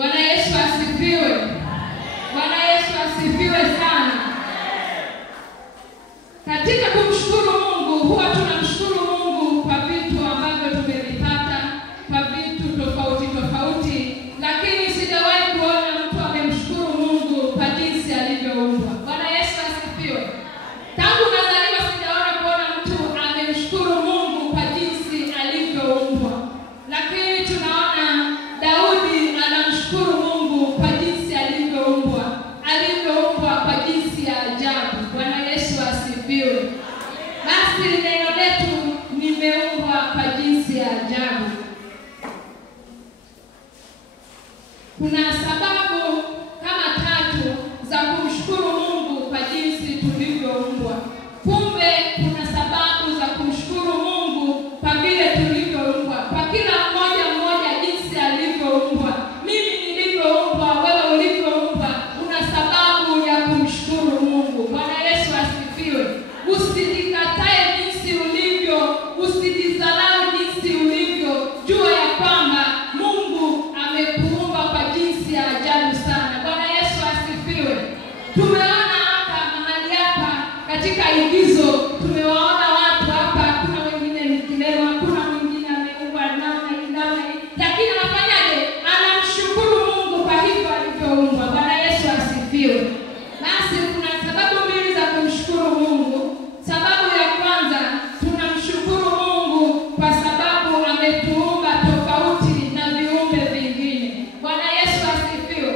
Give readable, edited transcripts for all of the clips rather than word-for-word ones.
Bwana Yesu asifiwe. Bwana Yesu asifiwe sana. Katika kumshukuru Mungu, huwa tunamshukuru Mungu kwa vitu ambavyo tumevipata, kwa vitu tofauti tofauti, lakini sijawahi kuona mtu amemshukuru Mungu kwa jinsi alivyoumba. Bwana Yesu asifiwe. Tangu nazaliwa sijaona kuona mtu amemshukuru Mungu kwa jinsi alivyoumbwa. Lakini tunaona Daudi anamshukuru Mungu kwa jinsi alivyoumbwa. Alivyoumbwa kwa jinsi ya ajabu. Bwana Yesu asifiwe. Basi neno letu, nimeumbwa kwa jinsi ya ajabu. Kuna sababu kama 3 za kumshukuru Mungu kwa jinsi tulivyoumbwa. Kumbe kuna sababu za kumshukuru Mungu kwa vile tulivyoumbwa. Kwa kila mmoja jinsi alivyoumbwa. Mimi nilivyoumbwa, wewe ulivyoumbwa, una sababu ya kumshukuru Mungu. Bwana Yesu asifiwe. Usijikatae jinsi ulivyo, usijidharau jinsi ulivyo. Jua ya kwamba Mungu amekuumba kwa jinsi ya ajabu sana. Bwana Yesu asifiwe. Tumeona hapa mahali hapa katika igizo, tumewaona watu hapa, kuna wengine ni kilema, kuna mwingine ameumbwa namna hii, lakini anafanyaje? Anamshukuru Mungu kwa hivyo alivyoumbwa. Bwana Yesu asifiwe. Basi kuna sababu 2 za kumshukuru Mungu. Sababu ya kwanza, tunamshukuru Mungu kwa sababu ametuumba tofauti na viumbe vingine. Bwana Yesu asifiwe.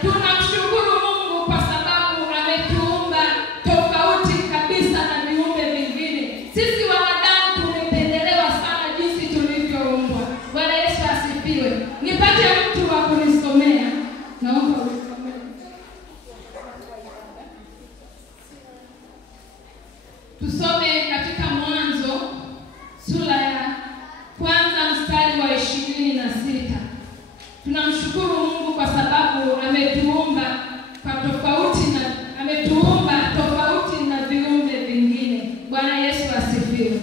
Tunamshukuru Mungu kwa sababu ametuumba tofauti kabisa na viumbe vingine. Sisi wanadamu tumependelewa sana jinsi tulivyoumbwa. Bwana Yesu asifiwe. Nipate mtu wa kunisomea. Naomba unisomee. Tusome katika Mwanzo sura ya 1 mstari wa 26. Tunamshukuru Mungu kwa sababu ametuumba tofauti na viumbe vingine. Bwana Yesu asifiwe.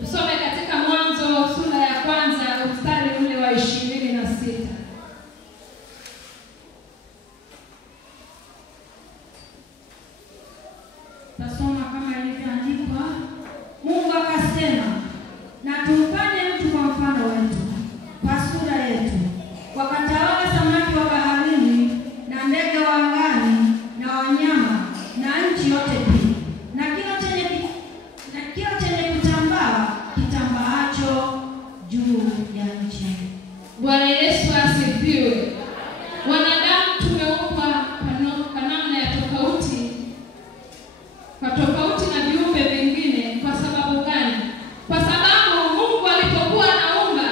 Tusome katika Mwanzo sura ya 1 mstari ule wa 26. Tasoma kama ilivyoandikwa. Mungu akasema, na tumfanye mtu kwa mfano wetu, kwa sura yetu, wakatawala samaki wa baharini na ndege wa angani na wanyama na nchi yote pia, na kila chenye kitambaacho juu ya nchi. Bwana Yesu asifiwe. Wanadamu tumeumbwa kwa namna ya tofauti na viumbe vingine. Kwa sababu gani? Kwa sababu Mungu alipokuwa anaumba,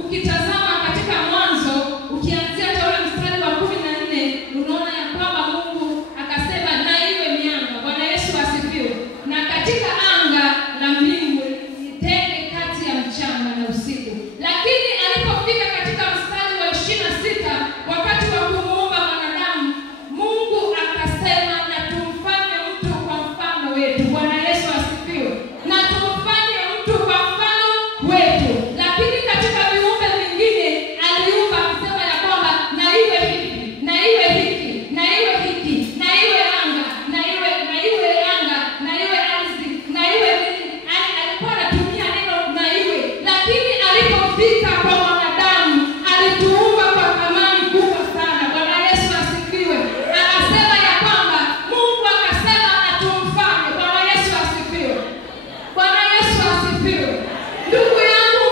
ukitazama katika Mwanzo, ukianzia ule mstari wa 14, unaona ya kwamba Mungu akasema na iwe mianga. Bwana Yesu asifiwe. Na katika anga la mbingu litenge kati ya mchana na usiku. Lakini alipofika katika mstari wa 26, wakati wa kumuumba mwanadamu, Mungu akasema na tumfanye mtu kwa mfano wetu. Bwana Yesu asifiwe. Na tumfanye mtu kwa mfano wetu. Lakini katika viumbe vingine aliumba akisema ya kwamba na iwe hivi, na iwe hiki, na iwe hiki, na iwe anga, na iwe anga, na iwe ardhi, na iwe nini. Alikuwa anatumia neno na iwe. Lakini alipofika kwa mwanadamu, alituumba kwa thamani kubwa sana. Bwana Yesu asifiwe. Akasema ya kwamba Mungu akasema na tumfanye. Bwana Yesu asifiwe. Bwana Yesu asifiwe. Ndugu yangu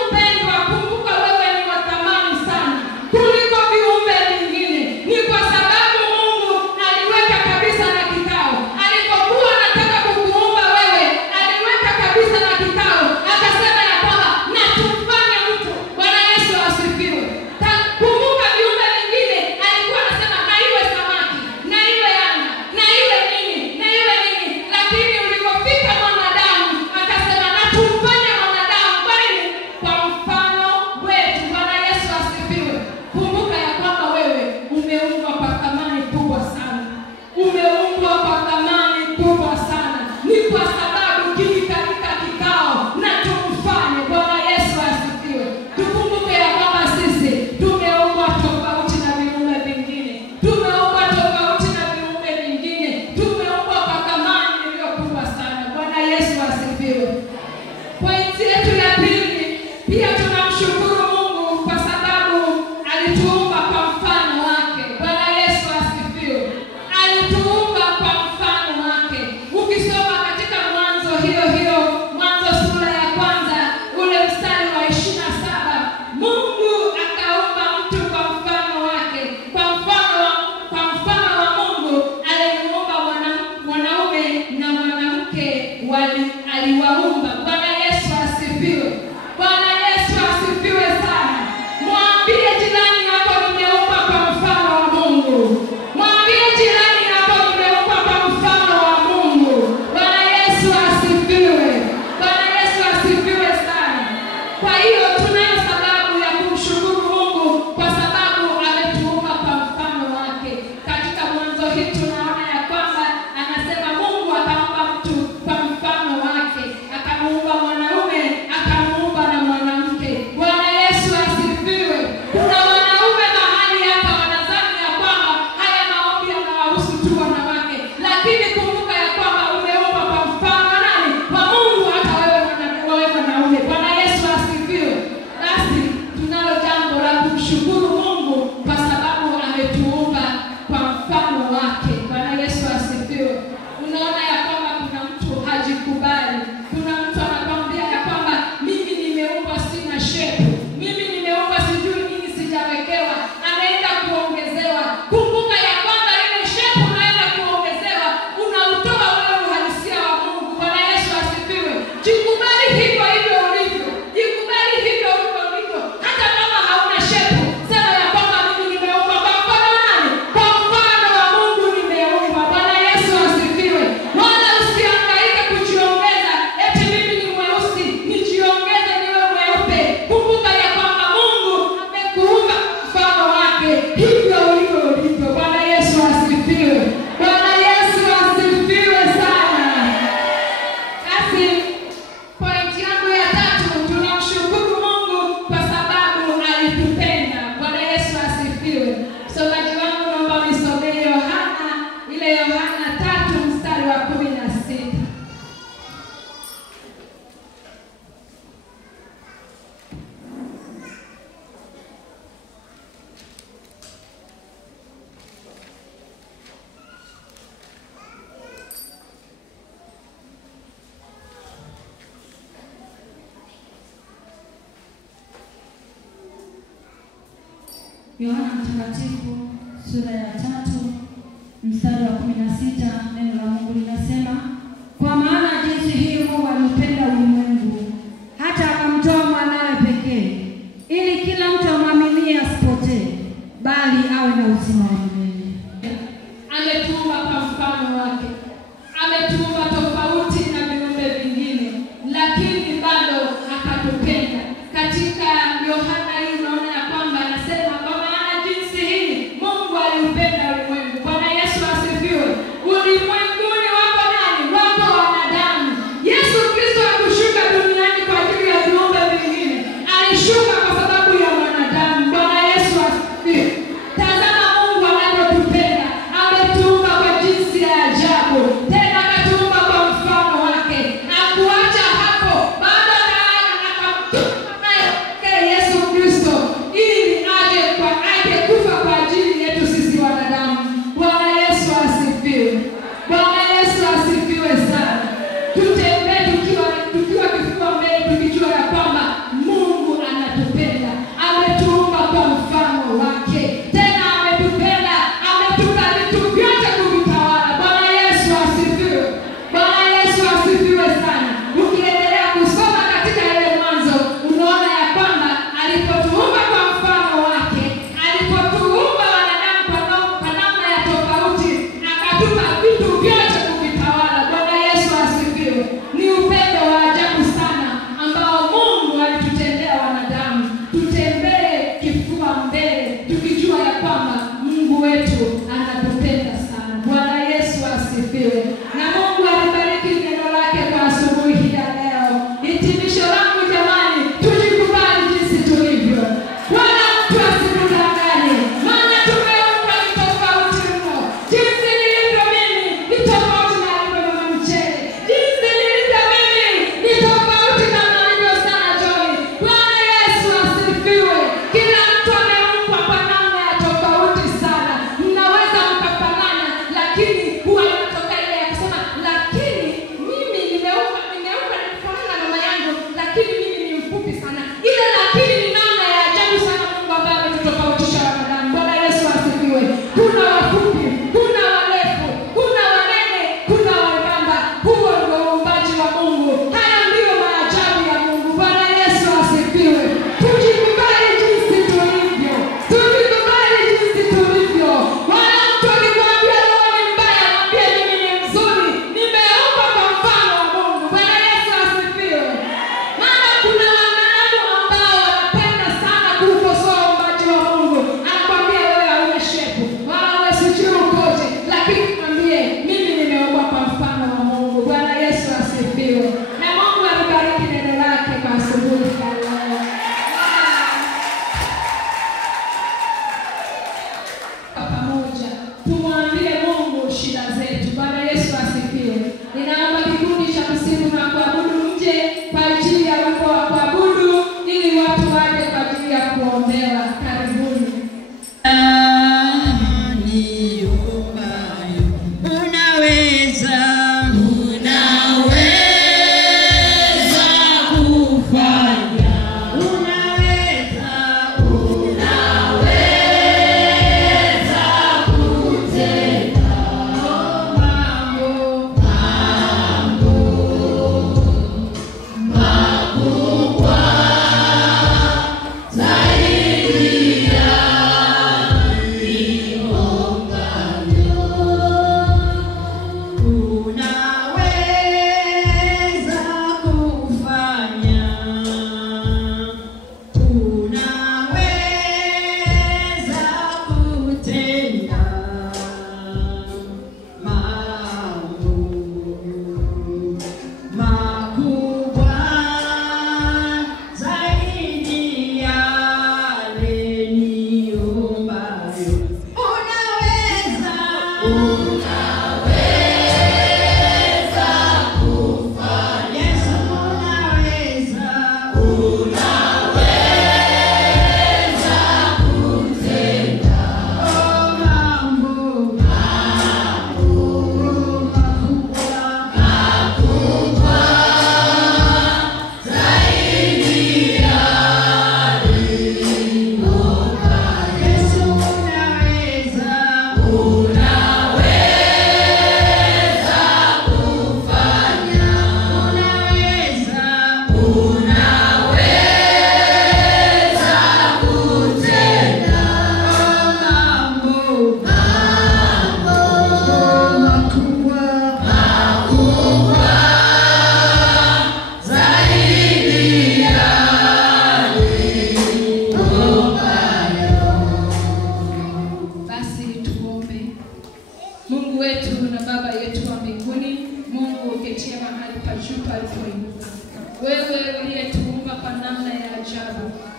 Kwa hiyo tunayo sababu ya kumshukuru Mungu kwa sababu ametuumba kwa mfano wake. Katika mwanzo hii tunaona ya kwamba anasema Mungu akaumba mtu kwa mfano wake, akamuumba mwanaume, akamuumba na mwanamke. Bwana Yesu asifiwe. Kuna wanaume mahali hapa wanadhani ya kwamba haya maombi yanawahusu tu wanawake, lakini kumbuka ya kwamba umeumbwa kwa mfano nani? Kwa Mungu, hata wewe mwanaume. Bwana Yesu asifiwe. Basi tunalo jambo la kumshukuru Mungu kwa sababu ametuumba kwa mfano wake. Bwana Yesu asifiwe. Unaona ya kwamba kuna mtu hajikubali. Kuna mtu anakwambia ya kwamba mimi nimeumbwa sina shepu, mimi nimeumbwa sijui nini sijawekewa, anaenda kuongezewa. Kumbuka ya kwamba ile shepu unaenda kuongezewa unautoa wewe uhalisia wa Mungu. Bwana Yesu asifiwe. Jikubali hivyo hivyo ulivyo. Jikubali hivyo hivyo ulivyo. Hata kama hauna shepu, sema ya kwamba mimi nimeumbwa kwa mfano nani? Kwa mfano wa Mungu nimeumbwa. Bwana Yesu asifiwe. Wala usihangaike kujiongeza eti mimi ni mweusi nijiongeze niwe mweupe. Kumbuka ya kwamba Mungu amekuumba mfano wake hivyo hivyo ulivyo. Bwana Yesu asifiwe. Bwana Yesu asifiwe sana. Basi pointi yangu ya tatu, tunamshukuru Mungu kwa sababu alitupenda. Bwana Yesu asifiwe. Msomaji wangu naomba nisomee Yohana 3:16. Yohana Mtakatifu sura ya 3:16, neno la Mungu linasema, kwa maana jinsi hii Mungu alipenda ulimwengu hata akamtoa mwanawe pekee, ili kila mtu amwaminie asipotee, bali awe na uzima wa milele. Ametuumba kwa mfano wake. Ametuumba tofauti na viumbe vingine, lakini bado akatupenda. Katika Yohana hii unaona ya kwamba anasema kwa maana jinsi hii Mungu aliupenda ulimwengu. Bwana Yesu asifiwe. Ulimwenguni wako nani? Wako wanadamu. Yesu Kristo hakushuka duniani kwa ajili ya viumbe vingine. Alishuka kwa sababu ya wanadamu. Bwana Yesu asifiwe. Tazama Mungu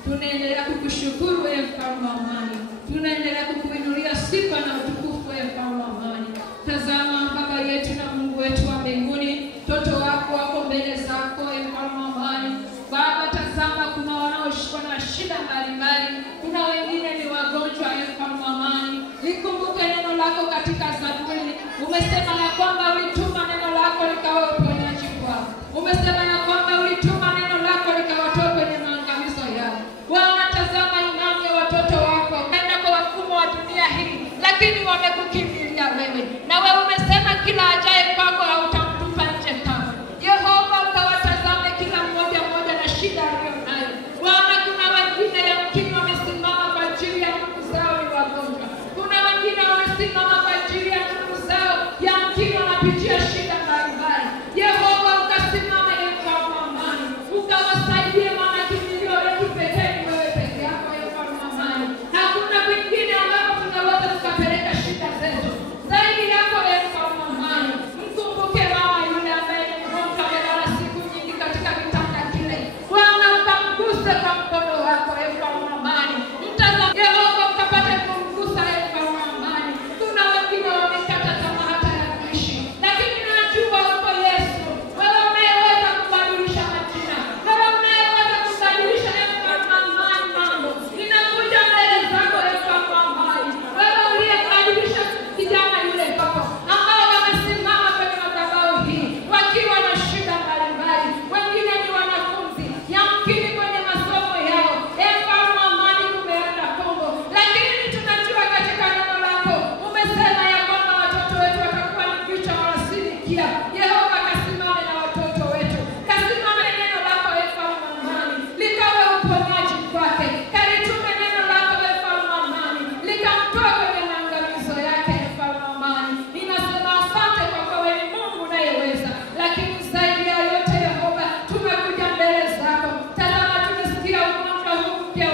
Tunaendelea kukushukuru Mfalme wa amani. Tunaendelea kukuinulia sifa na utukufu Mfalme wa amani. Tazama Baba yetu na Mungu wetu wa mbinguni, mtoto wako wako mbele zako Mfalme wa amani. Baba, tazama kuna wanaoshikwa na shida mbalimbali, kuna wengine ni wagonjwa Mfalme wa amani. Likumbuke neno lako katika Zaburi. Umesema ya kwamba ulituma neno lako likawa uponyaji kwao. Umesema ya kwamba ulituma neno lako likawatoa kwenye maangamizo yao. Bwana, tazama imani ya watoto wako kwenda kwa wafumo wa dunia hii, lakini wamekukimbilia wewe. Na wewe umesema kila ajaye kwako hautamtupa nje kamwe. Yehova, ukawatazame kila mmoja na shida aliyonayo. Bwana, kuna wengine yamkini wamesimama kwa ajili ya ndugu zao ni wagonjwa. Kuna wengine wamesimama kwa ajili ya ndugu zao yamkini wanapitia shida mbalimbali. Yehova, ukasimame Mfalme wa amani, ukawasaidie, maana kimbilio letu pekee ni wewe peke yako Mfalme wa amani. Hakuna kwingine ambapo tunaweza tukapeleka shida zetu zaidi yako Mfalme wa amani. Mkumbuke mama yule ambaye ni mgonjwa, amelala siku nyingi katika kitanda kile. Bwana, ukamguse kwa mkono wako Mfalme wa amani. Mtazame Yehova, ukapate kumgusa Mfalme wa amani. Kuna wengine wamekata tamaa hata ya kuishi, lakini najua uko Yesu, wewe unayeweza kubadilisha majina, wewe unayeweza kubadilisha Mfalme wa amani mambo. Ninakuja mbele zako Mfalme wa amani, wewe uliyebadilisha kijana yule papa ambao wamesimama kwenye madhabahu hii wakiwa na shida mbalimbali. Wengine ni wanafunzi, yamkini kwenye masomo yao Mfalme wa amani kumeenda Kongo, lakini tunajua katika neno lako umesema ya kwamba watoto wetu watakuwa ni vichwa wala si mikia. Yehova, kasimame na watoto wetu, kasimame neno lako Mfalme wa amani likawe uponyaji kwake. Kalitume neno lako Mfalme wa amani likamtoa kwenye maangamizo yake Mfalme wa amani. Ninasema asante kwa kuwa wewe ni Mungu unayeweza, lakini zaidi ya yote Yehova, tumekuja mbele zako. Tazama, tumesikia ugonjwa huu mpya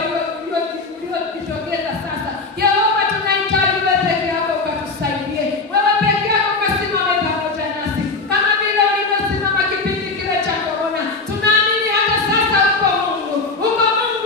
uliojitokeza sasa. Yehova, tunahitaji wewe peke yako ukatusaidie. Wewe peke yako ukasimame pamoja nasi kama vile ulivyosimama kipindi kile cha korona. Tunaamini hata sasa uko Mungu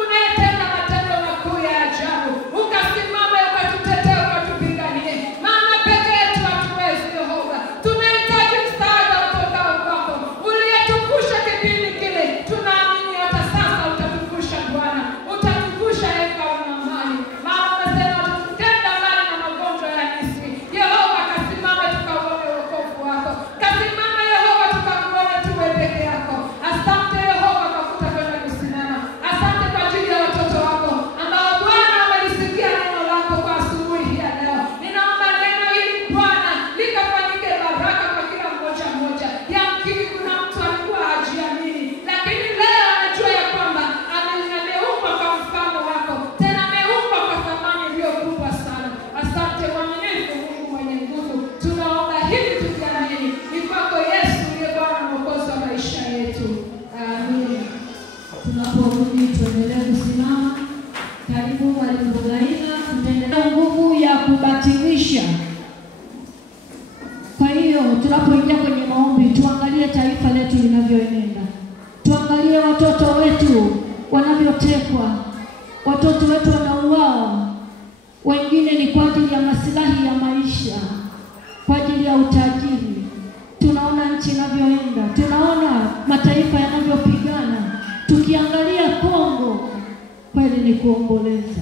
unayetenda matendo makuu ya ajabu. Ukasimame, ukatutetea, ukatupiganie, maana peke yetu hatuwezi Yehova. Tunahitaji msaada utokao kwako. Uliyetuvusha kipindi kile, tunaamini hata sasa utatuvusha Bwana, utatuvusha Mfalme wa amani. Maana umesema tutenda mbali na magonjwa ya Misri. Yehova, kasimame tukauone wokovu wako. Kasimame Yehova, tukakuone tuwe peke yako. Asante Yehova kwa kutakwenda kusimama. Asante kwa ajili ya watoto wako ambao Bwana wamelisikia neno lako kwa asubuhi hii ya leo. Ninaomba neno hili Bwana likafanyike baraka kwa kila mmoja. Yamkini kuna mtu alikuwa hajiamini, lakini leo anajua ya kwamba ameumbwa kwa mfano wako, tena ameumbwa kwa thamani iliyo kubwa sana. Asante mwaminifu Mungu mwenye nguvu. Tunaomba hivi tukiamini ni kwako Yesu ndiye Bwana Mwokozi wa maisha yetu. Amen. Tunaporudi tuendelee kusimama. Karibu Mwalimu Bulaina, tutaendelea nguvu ya kubatilisha. Kwa hiyo tunapoingia kwenye maombi, tuangalie taifa letu linavyoenenda. Tuangalie watoto wetu wanavyotekwa, watoto wetu wanauawa. Wengine ni kwa ajili ya maslahi ya maisha, kwa ajili ya utajiri. Tunaona nchi inavyoenda, tunaona mataifa yanavyopigana. Tukiangalia Kongo, kweli ni kuomboleza.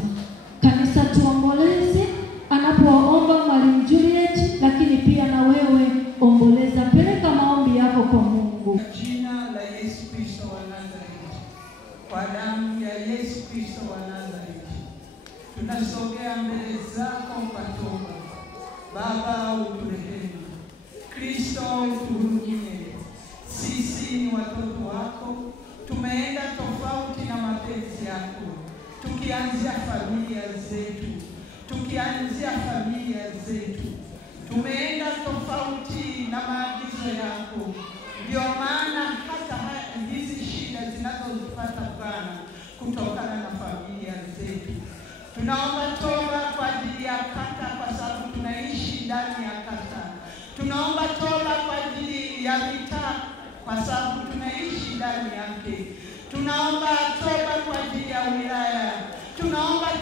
Kanisa tuomboleze anapoomba Mwalimu Juliet, lakini pia na wewe omboleza, peleka maombi yako kwa Mungu. Jina la Yesu Kristo wa Nazareti, kwa damu ya Yesu Kristo wa Nazareti, tunasogea mbele zako kwa toba. Baba, uturehemu. Kristo, utuhurumie. Sisi ni watoto wako, tumeenda tofauti na mapenzi yako, tukianzia familia zetu. Tumeenda tofauti na maagizo yako. Ndio maana hata hizi shida zinazotupata Bwana kutokana na familia zetu. Tunaomba toba kwa ajili ya kata, kwa sababu tunaishi ndani ya kata. Tunaomba toba kwa ajili ya mitaa, kwa sababu tunaishi ndani yake. Tunaomba toba kwa ajili ya wilaya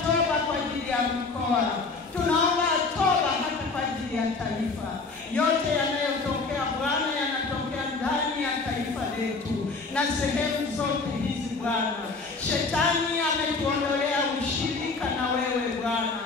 toba kwa ajili ya mkoa. Tunaomba toba hata kwa ajili ya taifa. Yote yanayotokea Bwana yanatokea ndani ya taifa letu na sehemu zote hizi Bwana. Shetani ametuondolea ushirika na wewe Bwana.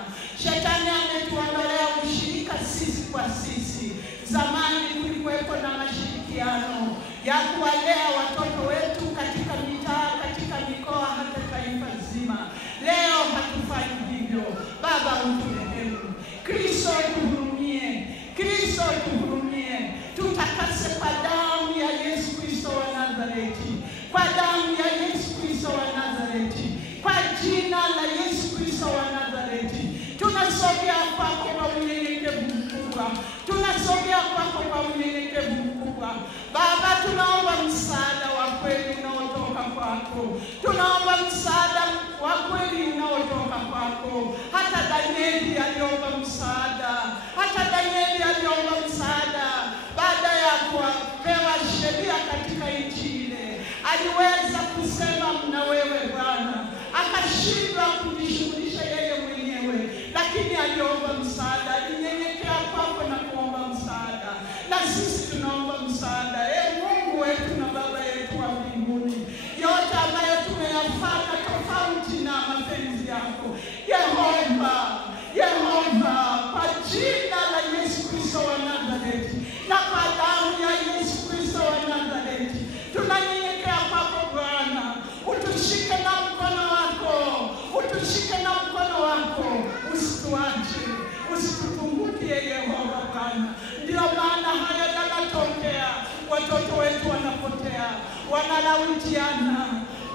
Shetani ametuondolea ushirika sisi kwa sisi. Zamani kulikuwepo na mashirikiano ya kuwalea watoto wetu katika mitaa, katika mikoa, hata taifa zima. Leo hatufanyi hivyo. Baba uturehemu. Kristo tuhurumie. Kristo tuhurumie. Tutakase kwa damu ya Yesu Kristo wa Nazareti. Kwa damu ya Yesu Kristo wa Nazareti. Kwa jina la Yesu Kristo wa Nazareti. Tunasogea kwako kwa unyenyekevu mkubwa. Tunasogea kwako kwa unyenyekevu mkubwa. Baba, tunaomba msaada wa kweli unaotoka kwako. Tunaomba msaada wa kweli unaotoka kwako. Hata Danieli aliomba msaada. Hata Danieli aliomba msaada baada ya kupewa sheria katika nchi ile. Aliweza kusema na wewe Bwana. Akashindwa kujishughulisha yeye mwenyewe, lakini aliomba msaada. Alinyenyekea kwako na kuomba msaada. Na sisi tunaomba msaada. Mungu wetu na Baba yetu wa mbinguni, yote ambayo tumeyafanya tofauti na mapenzi yako, Yehova, kwa jina la Yesu Kristo wa Nazareti na kwa damu ya Yesu Kristo wa Nazareti, tunanyenyekea kwako Bwana. Utushike na mkono wako. Utushike na mkono wako. Usituache. Usitupungukie Yehova Bwana. Ndio maana haya yanatokea. Watoto wetu wanapotea, wanalawitiana,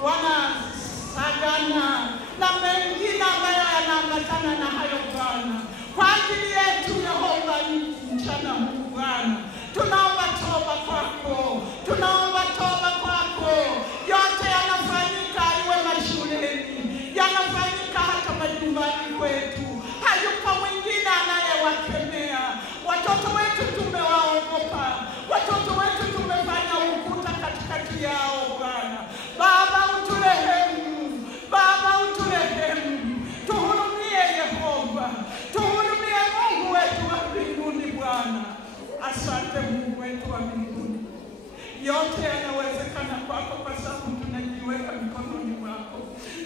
wanasagana na mengine ambayo yanaambatana na hayo Bwana. Kwa ajili yetu Yehova mchana huu Bwana, tunaomba toba kwako. Tunaomba toba kwako. Yote yanafanyika, iwe mashuleni, yanafanyika hata majumbani kwetu. Hayupo mwingine anayewakemea. Watoto wetu tumewaogopa. Watoto wetu tumefanya ukuta katikati yao Bwana. Baba uturehemu. Baba uturehemu. Tuhurumie Yehova. Tuhurumie Mungu wetu wa mbinguni Bwana. Asante Mungu wetu wa mbinguni. Yote yanawezekana kwako kwa sababu tunajiweka mikononi mwako.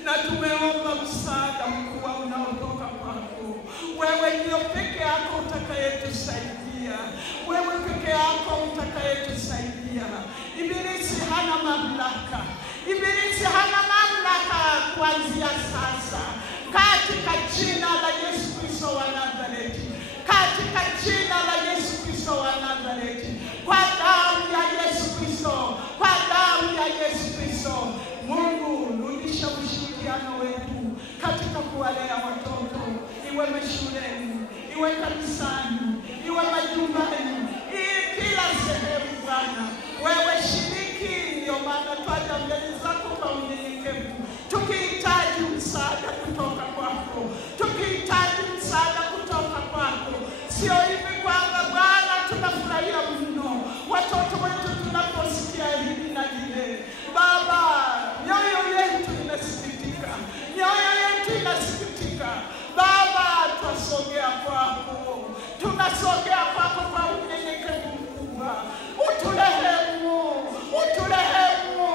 Na tumeomba msaada mkubwa unaotoka kwako. Wewe ndio peke yako utakayetusaidia. Wewe peke yako utakayetusaidia. Ibilisi hana mamlaka. Ibilisi hana mamlaka kuanzia sasa. Katika jina la Yesu Kristo wa Nazareti. Katika jina la Yesu Kristo wa Nazareti. Kwa damu ya Yesu Kristo. Kwa damu ya Yesu Kristo. Mungu, rudisha ushirikiano wetu katika kuwalea watoto. Iwe mashuleni, iwe kanisani, iwe majumbani, kila sehemu Bwana. Wewe shiriki. Ndio maana twaja mbele zako kwa unyenyekevu, tukihitaji msaada kutoka kwako. Tukihitaji msaada kutoka kwako. Sio hivi kwamba Bwana tunafurahia mno watoto wetu tunaposikia hili na lile. Baba, mioyo yetu inasikitika. Mioyo yetu inasikitika. Baba, tunasogea kwako. Tunasogea kwako kwa unyenyekevu mkubwa. Uturehemu. Uturehemu.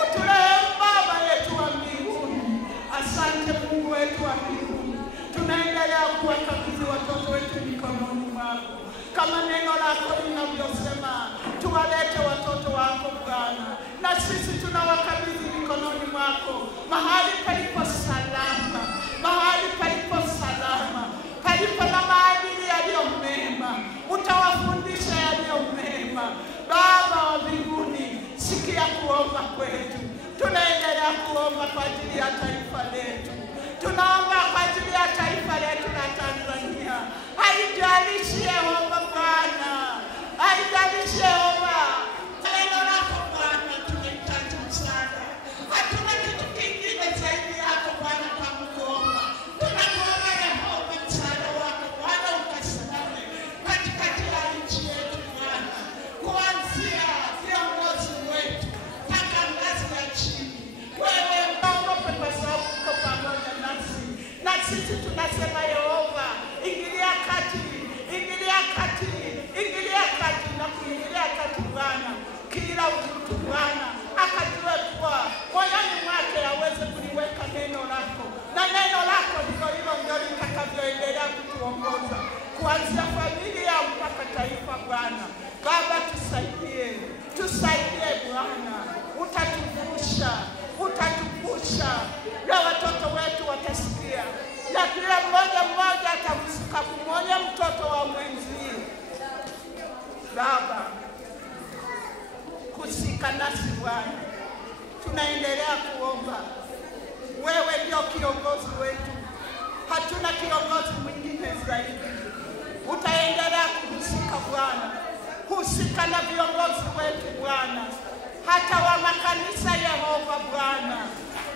Uturehemu Baba yetu wa mbinguni. Asante Mungu wetu wa mbinguni. Tunaendelea kuwakabidhi watoto wetu mikononi mwako. Kama neno lako linavyosema, tuwalete watoto wako Bwana. Na sisi tunawakabidhi mikononi mwako. Mahali palipo salama. Mahali palipo salama. Palipo na maadili yaliyo mema. Utawafundisha yaliyo mema. Baba wa mbinguni, sikia kuomba kwetu. Tunaendelea kuomba kwa ajili ya taifa letu. Tunaomba kwa ajili ya taifa letu la Tanzania. Haijalishi Yehova Bwana. Haijalishi Yehova. Neno lako Bwana, tunahitaji msaada. Hatuna kitu kingine zaidi yako Bwana kwa kuomba. Tunakuomba Yehova msaada wako Bwana ukasimame katikati ya nchi yetu Bwana. Kuanzia viongozi wetu mpaka ngazi ya chini. Wewe unaogope kwa sababu uko pamoja nasi. Na kuanzia familia mpaka taifa Bwana. Baba tusaidie, tusaidie Bwana. Utatuvusha, na watoto wetu watasikia, na kila mmoja atahusika kumwonya mtoto wa mwenzie. Baba, kusika nasi Bwana. Tunaendelea kuomba. Wewe ndio kiongozi wetu. Hatuna kiongozi mwingine zaidi. Utaendelea kuhusika Bwana. Husika na viongozi wetu Bwana. Hata wa makanisa Yehova Bwana.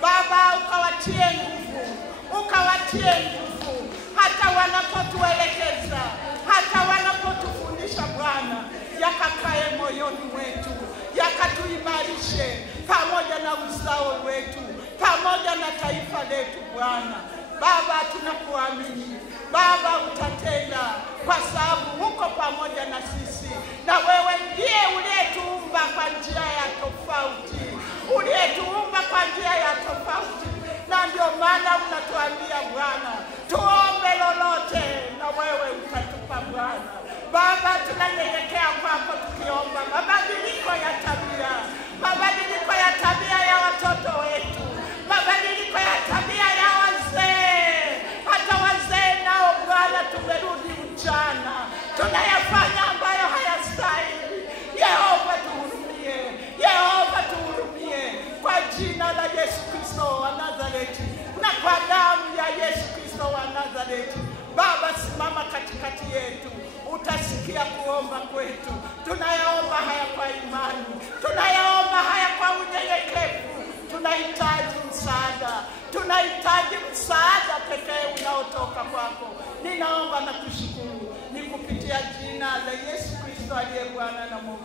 Baba, ukawatie nguvu. Hata wanapotuelekeza, hata wanapotufundisha Bwana, yakakae moyoni mwetu, yakatuimarishe pamoja na uzao wetu, pamoja na taifa letu Bwana. Baba, tunakuamini. Baba, utatenda kwa sababu uko pamoja na sisi. Na wewe ndiye uliyetuumba kwa njia ya tofauti. Na ndio maana unatuambia Bwana, tuombe lolote na wewe utatupa Bwana. Baba, tunanyenyekea kwako tukiomba mabadiliko ya tabia ya watoto wetu, mabadiliko ya tabia ya wazee. Hata wazee nao Bwana tumerudi ujana, tunayafanya ambayo hayastahili. Yehova tuhurumie kwa jina la Yesu Kristo wa Nazareti na kwa damu ya Yesu Kristo wa Nazareti. Baba, simama katikati yetu. Utasikia kuomba kwetu. Tunayaomba haya kwa imani. Tunayaomba haya kwa unyenyekevu. Tunahitaji msaada pekee unaotoka kwako. Ninaomba na kushukuru ni kupitia jina la Yesu Kristo aliye Bwana na Mungu.